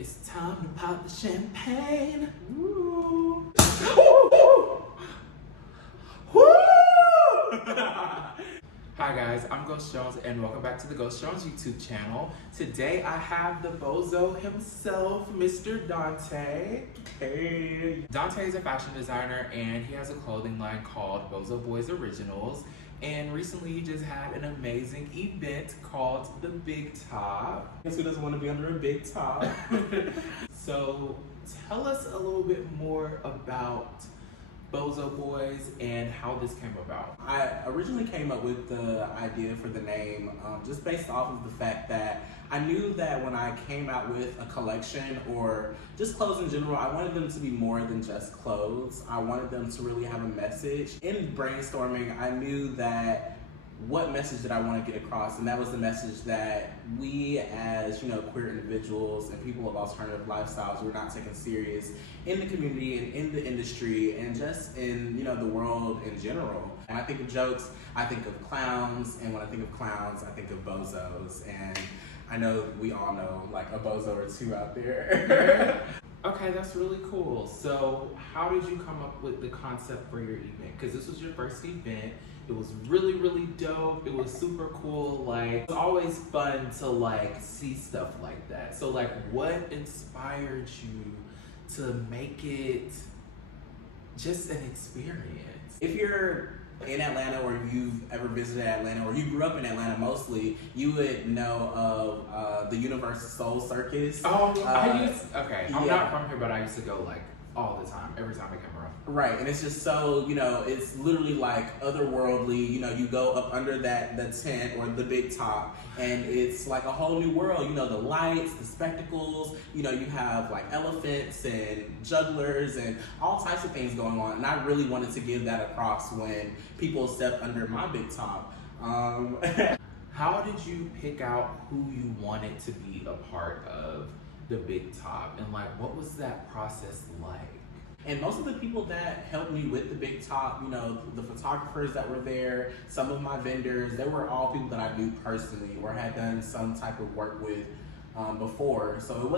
It's time to pop the champagne. Woo. Woo. Hi guys, I'm Ghost Jones and welcome back to the Ghost Jones YouTube channel. Today I have the bozo himself, Mr. Donté. Hey. Donté is a fashion designer and he has a clothing line called BozoBoysOriginals. And recently he just had an amazing event called the Big Top. Guess who doesn't want to be under a big top? So tell us a little bit more about Bozo Boys and how this came about. I originally came up with the idea for the name just based off of the fact that I knew that when I came out with a collection or just clothes in general, I wanted them to be more than just clothes. I wanted them to really have a message. In brainstorming, I knew that what message did I want to get across, and that was the message that we as, queer individuals and people of alternative lifestyles, we're not taken serious in the community and in the industry and just in, the world in general. And I think of jokes, I think of clowns, and when I think of clowns, I think of bozos. And I know we all know like a bozo or two out there. Okay, that's really cool. So how did you come up with the concept for your event? Because this was your first event. It was really, really dope. It was super cool. Like, it's always fun to see stuff like that. So what inspired you to make it just an experience? If you're in Atlanta or you've ever visited Atlanta or you grew up in Atlanta mostly, you would know of the Universal Soul Circus. Oh, I'm not from here, but I used to go all the time, every time I come around. Right, and it's just so, it's literally otherworldly. You go up under the tent or the big top, and it's like a whole new world. The lights, the spectacles, you have elephants and jugglers and all types of things going on. And I really wanted to give that across when people step under my big top. How did you pick out who you wanted to be a part of the Big Top, and what was that process like? And most of the people that helped me with the Big Top, the photographers that were there, some of my vendors, they were all people that I knew personally or had done some type of work with before. So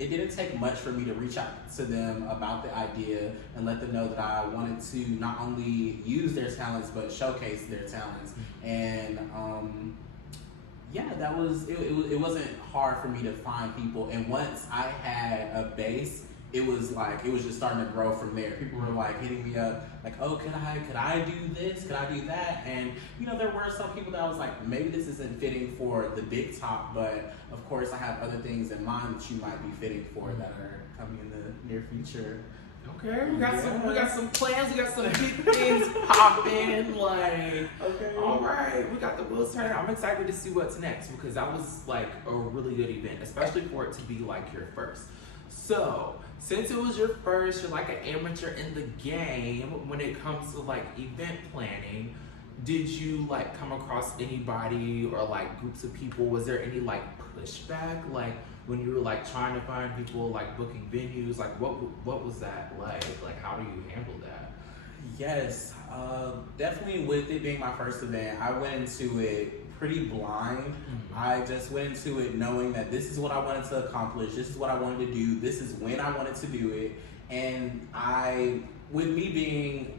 it didn't take much for me to reach out to them about the idea and let them know that I wanted to not only use their talents but showcase their talents. And that was it wasn't hard for me to find people, and once I had a base, it was just starting to grow from there. People were hitting me up oh, could I do this, could I do that? And there were some people that I was maybe this isn't fitting for the Big Top, but of course I have other things in mind that you might be fitting for that are coming in the near future. Okay, we got some plans, we got some big things popping, okay. All right, we got the wheels turning. I'm excited to see what's next because that was a really good event, especially for it to be your first. So, since it was your first, you're an amateur in the game when it comes to event planning. Did you come across anybody or groups of people? Was there any pushback when you were trying to find people booking venues? What was that like? How do you handle that? Yes, definitely with it being my first event, I went into it pretty blind. Mm-hmm. I just went into it knowing that this is what I wanted to accomplish, this is what I wanted to do, this is when I wanted to do it. And with me being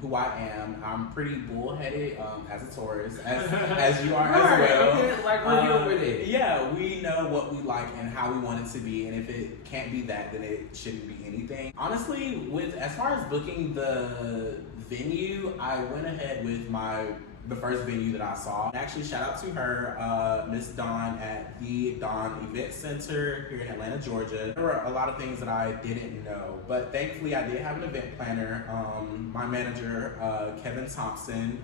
who I am, I'm pretty bullheaded as a Taurus, as you are as well. We're here with it. Yeah, we know what we like and how we want it to be, and if it can't be that, then it shouldn't be anything. Honestly, as far as booking the venue, I went ahead with the first venue that I saw. Actually, shout out to her, Miss Dawn at the Dawn Event Center here in Atlanta, Georgia. There were a lot of things that I didn't know, but thankfully I did have an event planner, my manager, Kevin Thompson.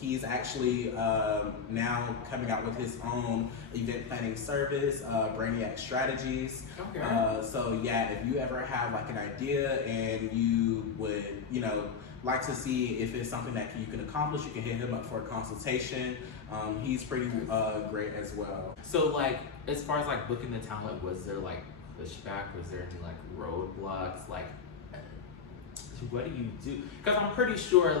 He's actually now coming out with his own event planning service, Brainiac Strategies. Okay. So yeah, if you ever have an idea and you would, like to see if it's something that you can accomplish, you can hit him up for a consultation. He's pretty great as well. So as far as booking the talent, was there pushback? Was there any roadblocks? What do you do? Because I'm pretty sure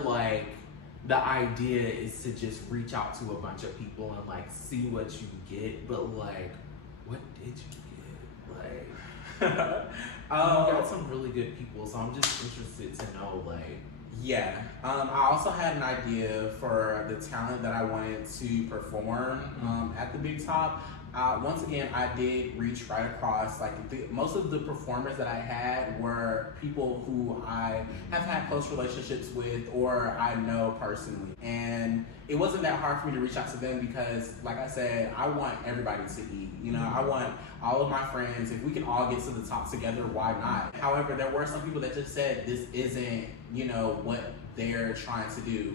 the idea is to just reach out to a bunch of people and see what you get, but what did you get? You got some really good people, so I'm just interested to know, like. Yeah. I also had an idea for the talent that I wanted to perform at the Big Top. Once again, I did reach right across. Like most of the performers that I had were people who I have had close relationships with or I know personally. And it wasn't that hard for me to reach out to them because, like I said, I want everybody to eat. You know, I want all of my friends, if we can all get to the top together, why not? However, there were some people that just said this isn't, you know, what they're trying to do.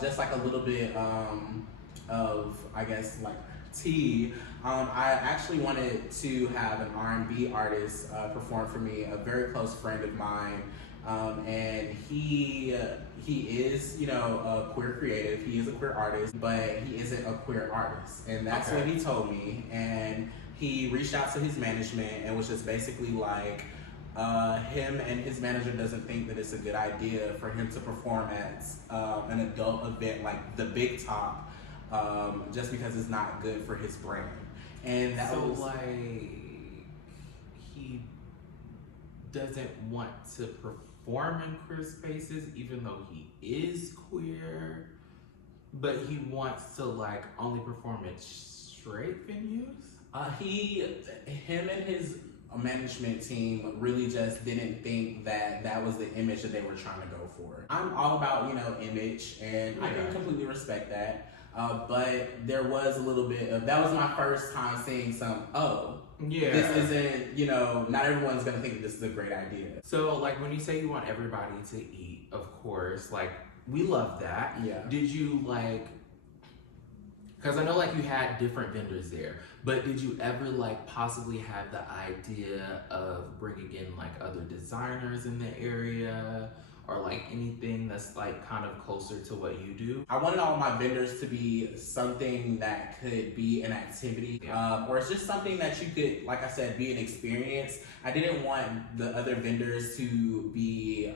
Just like a little bit of, I guess, like tea. I actually wanted to have an R&B artist perform for me, a very close friend of mine, and he is, you know, a queer creative. He is a queer artist, but he isn't a queer artist, and that's what he told me. And he reached out to his management and was just basically like, him and his manager doesn't think that it's a good idea for him to perform at an adult event like the Big Top, just because it's not good for his brand. And that was like, he doesn't want to perform in queer spaces even though he is queer, but he wants to like only perform at straight venues? Him and his management team really just didn't think that that was the image that they were trying to go for. I'm all about, you know, image, and I can completely respect that. But there was a little bit of, that was my first time seeing this isn't, you know, not everyone's gonna think this is a great idea. So like when you say you want everybody to eat, of course, like we love that. Yeah. Did you like, because I know like you had different vendors there, but did you ever like possibly have the idea of bringing in like other designers in the area or like anything that's like kind of closer to what you do? I wanted all my vendors to be something that could be an activity, or it's just something that you could, like I said, be an experience. I didn't want the other vendors to be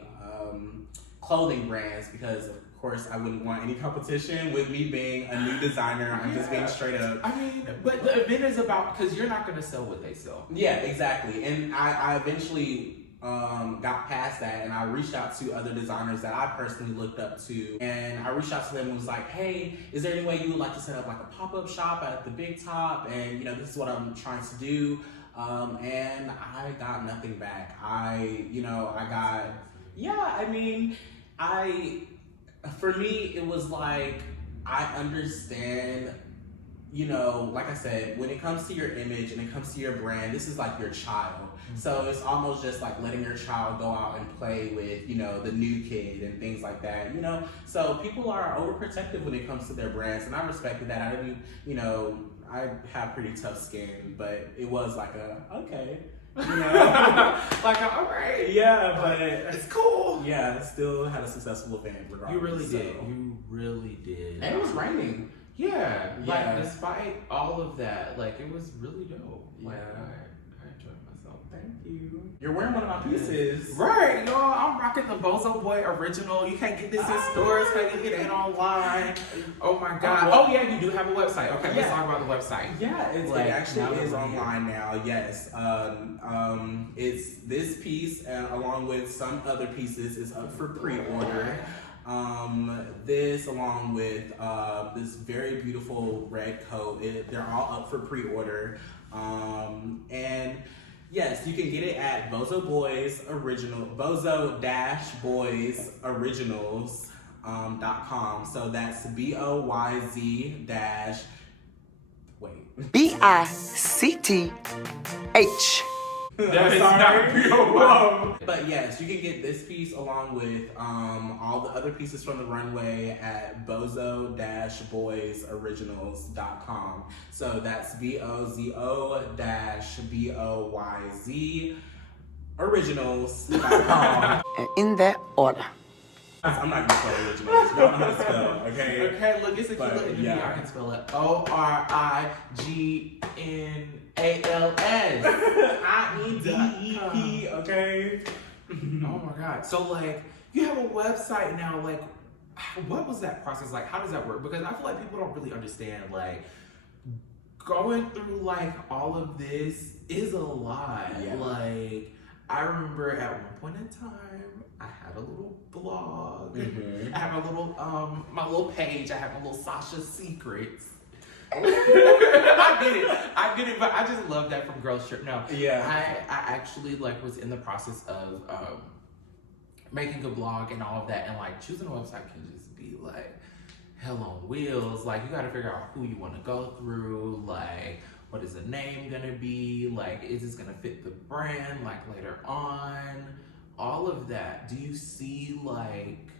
clothing brands because of course I wouldn't want any competition with me being a new designer. I'm just being straight up. I mean, but the event is about, because you're not gonna sell what they sell. Yeah, exactly. And I eventually got past that, and I reached out to other designers that I personally looked up to, and I reached out to them and was like, hey, is there any way you would like to set up like a pop-up shop at the Big Top, and you know, this is what I'm trying to do, and I got nothing back. For me, it was like, I understand, you know, like I said, when it comes to your image and it comes to your brand, this is like your child. So it's almost just like letting your child go out and play with, you know, the new kid and things like that, you know? So people are overprotective when it comes to their brands, and I respected that. I didn't, you know, I have pretty tough skin, but it was like okay. You know? Like, all right. Yeah, but it's cool. Yeah, it still had a successful event regardless. You really did. You really did. And it was raining. Yeah. Like, despite all of that, like, it was really dope. Like, I enjoyed myself. Thank you. You're wearing one of my pieces. Right, y'all. I'm rocking the Bozo Boy Original. You can't get this in stores. Can't get it online. Oh my God. Oh yeah, you do have a website. Okay, let's talk about the website. Yeah, it actually is online now. Yes. It's this piece along with some other pieces is up for pre-order. This along with this very beautiful red coat. They're all up for pre-order. And yes, you can get it at BozoBoysOriginals.com. So that's BoYZ BICTH. That is not pure. But yes, you can get this piece along with all the other pieces from the runway at BozoBoysOriginals.com. So that's BozoBoyz Originals.com. And in that order. I'm not gonna spell originals. You don't know how to spell, okay? Okay, look, it's a cute little I can spell it. ORIGNALS. IEDEP, okay? Oh my God. So like, you have a website now, like, what was that process like? How does that work? Because I feel like people don't really understand, like, going through like all of this is a lot. Yeah. Like, I remember at one point in time, I had a little blog. I have a little, my little page. I have my little Sasha Secrets. I get it, but I just love that from Girls Trip. No, Yeah. I actually like was in the process of making a blog and all of that, and like choosing a website can just be like hell on wheels. Like, you got to figure out who you want to go through. Like, what is the name gonna be? Like, is this gonna fit the brand? Like later on, all of that. Do you see like,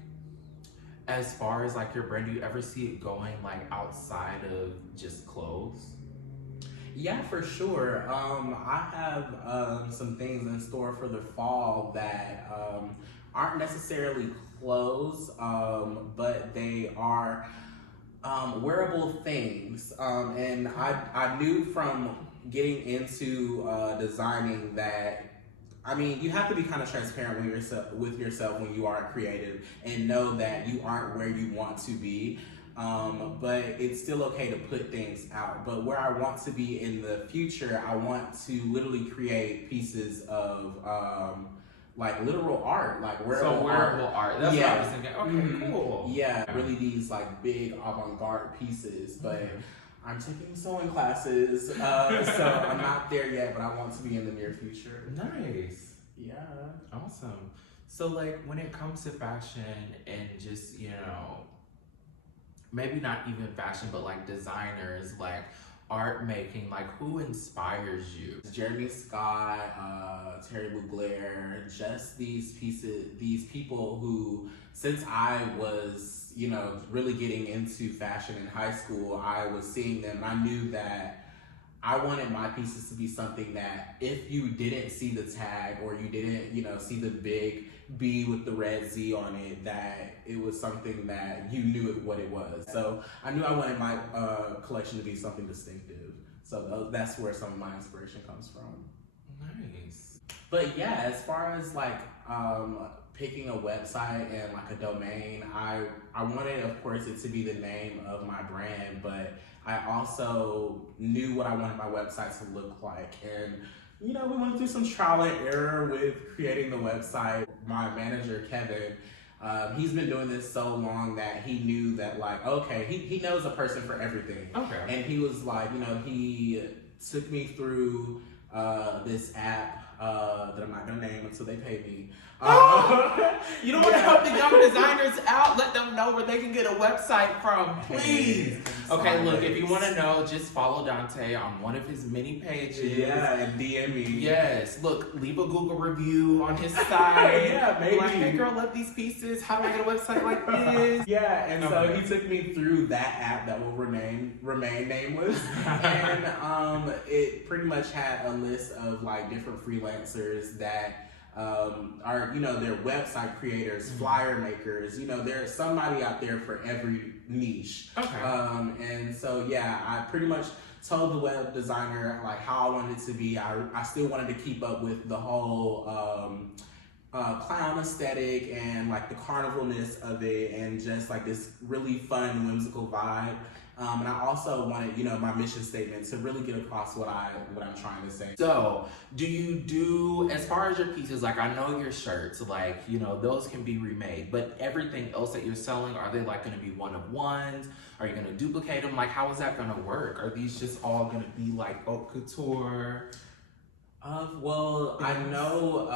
as far as like your brand, do you ever see it going like outside of just clothes? Yeah, for sure. I have some things in store for the fall that aren't necessarily clothes, but they are wearable things. And I knew from getting into designing that, I mean, you have to be kind of transparent with yourself when you are creative and know that you aren't where you want to be. But it's still okay to put things out. But where I want to be in the future, I want to literally create pieces of like literal art, like wearable art. That's what I was thinking. Okay, cool. Yeah, really these like big avant-garde pieces, but I'm taking sewing classes, so I'm not there yet, but I want to be in the near future. Nice. Yeah. Awesome. So like, when it comes to fashion and just, you know, maybe not even fashion, but like designers, like art making, like who inspires you? Jeremy Scott, Terry Mugler, just these people who, since I was, you know, really getting into fashion in high school, I was seeing them and I knew that I wanted my pieces to be something that if you didn't see the tag or you didn't, you know, see the big B with the red Z on it, that it was something that you knew what it was. So I knew I wanted my collection to be something distinctive. So that's where some of my inspiration comes from. Nice. But yeah, as far as like picking a website and like a domain, I wanted, of course, it to be the name of my brand, but I also knew what I wanted my website to look like. And you know, we went through some trial and error with creating the website. My manager, Kevin, he's been doing this so long that he knew that, like, okay, he knows a person for everything. Okay. And he was like, you know, he took me through this app that I'm not gonna name until they pay me. You don't want to help the young designers out? Let them know where they can get a website from, please. Okay, look, if you want to know, just follow Donté on one of his many pages. Yeah, and DM me. Yes, look, leave a Google review on his site. Yeah, maybe. Like, hey girl, love these pieces. How do I get a website like this? Yeah, and so he took me through that app that will remain nameless. And it pretty much had a list of like different freelancers that are, you know, they're website creators, flyer makers, you know, there's somebody out there for every niche. Okay. And so, yeah, I pretty much told the web designer like how I wanted it to be. I still wanted to keep up with the whole clown aesthetic and like the carnivalness of it and just like this really fun, whimsical vibe. And I also wanted, you know, my mission statement to really get across what I'm trying to say. So, do you do, as far as your pieces, like I know your shirts, like, you know, those can be remade, but everything else that you're selling, are they like going to be one of ones? Are you going to duplicate them? Like, how is that going to work? Are these just all going to be like haute couture? Well, I know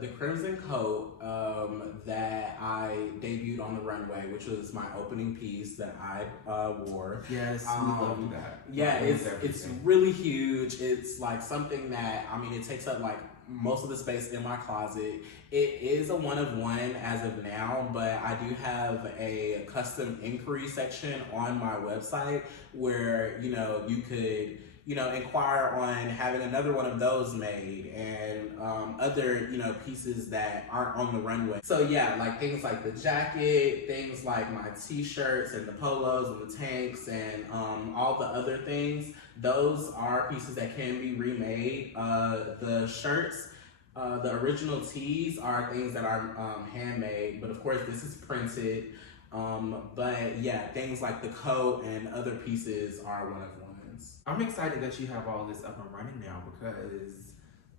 the Crimson Coat that I debuted on the runway, which was my opening piece that I wore. Yes, we love that. Yeah, it's really huge. It's like something that, I mean, it takes up like most of the space in my closet. It is a one of one as of now, but I do have a custom inquiry section on my website where, you know, you could, you know, inquire on having another one of those made and other, you know, pieces that aren't on the runway. So yeah, like things like the jacket, things like my t-shirts and the polos and the tanks and all the other things, those are pieces that can be remade. The shirts, the original tees are things that are handmade, but of course this is printed. But yeah, things like the coat and other pieces are one of ones. I'm excited that you have all this up and running now because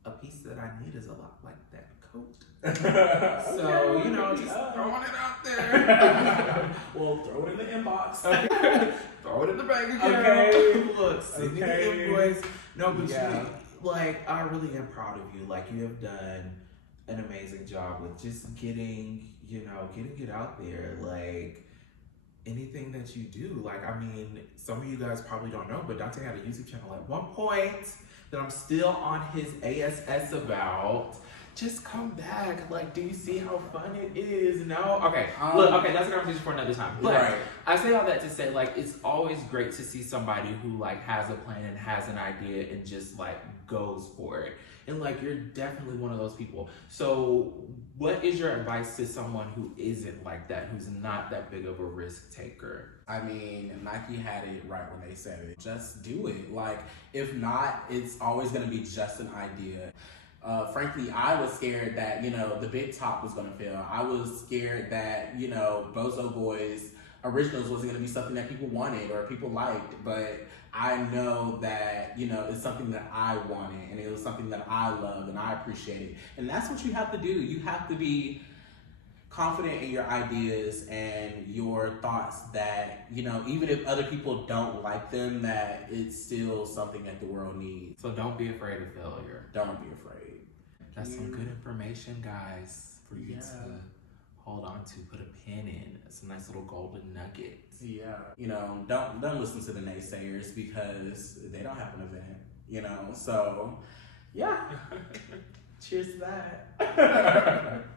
a piece that I need is a lot like that coat. So, you know, just throwing it out there. Well, throw it in the inbox. Okay. Throw it in the bank account. Okay. Look, send me the invoice. No, but Yeah. you, like, I really am proud of you. Like, you have done an amazing job with just getting it out there. Like, anything that you do. Like, I mean, some of you guys probably don't know, but Donté had a YouTube channel at one point that I'm still on his ASS about. Just come back. Like, do you see how fun it is? No? Okay. Look, okay, that's a conversation for another time. But Right. I say all that to say, like, it's always great to see somebody who, like, has a plan and has an idea and just, like, goes for it. And, like, you're definitely one of those people. So what is your advice to someone who isn't like that, who's not that big of a risk taker? I mean, Nike had it right when they said it. Just do it. Like, if not, it's always going to be just an idea. Frankly, I was scared that, you know, the big top was going to fail. I was scared that, you know, BozoBoysOriginals wasn't going to be something that people wanted or people liked. But I know that, you know, it's something that I wanted and it was something that I loved and I appreciated. And that's what you have to do. You have to be confident in your ideas and your thoughts that, you know, even if other people don't like them, that it's still something that the world needs. So don't be afraid of failure. Don't be afraid. That's some good information, guys, for you Yeah. to hold on to, put a pin in. It's a nice little golden nugget. Yeah. You know, don't listen to the naysayers because they don't have an event, you know? So, yeah. Cheers to that.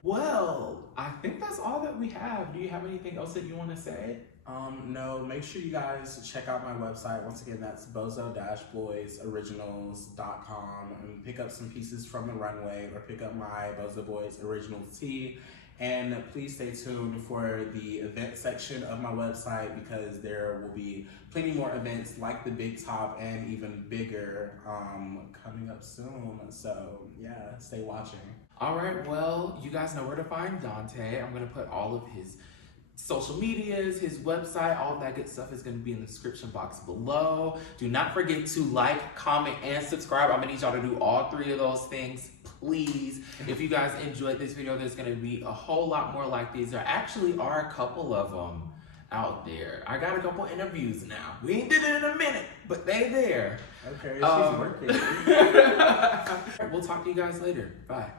Well, I think that's all that we have. Do you have anything else that you want to say? No, make sure you guys check out my website. Once again, that's bozo-boysoriginals.com and pick up some pieces from the runway or pick up my Bozo Boys Originals tee. And please stay tuned for the event section of my website because there will be plenty more events like the Big Top and even bigger coming up soon. So yeah, stay watching. All right, well, you guys know where to find Donté. I'm going to put all of his social medias, his website, all of that good stuff is going to be in the description box below. Do not forget to like, comment, and subscribe. I'm going to need y'all to do all three of those things, please. If you guys enjoyed this video, there's going to be a whole lot more like these. There actually are a couple of them out there. I got a couple interviews now. We ain't did it in a minute, but they there. Okay, she's working. We'll talk to you guys later. Bye.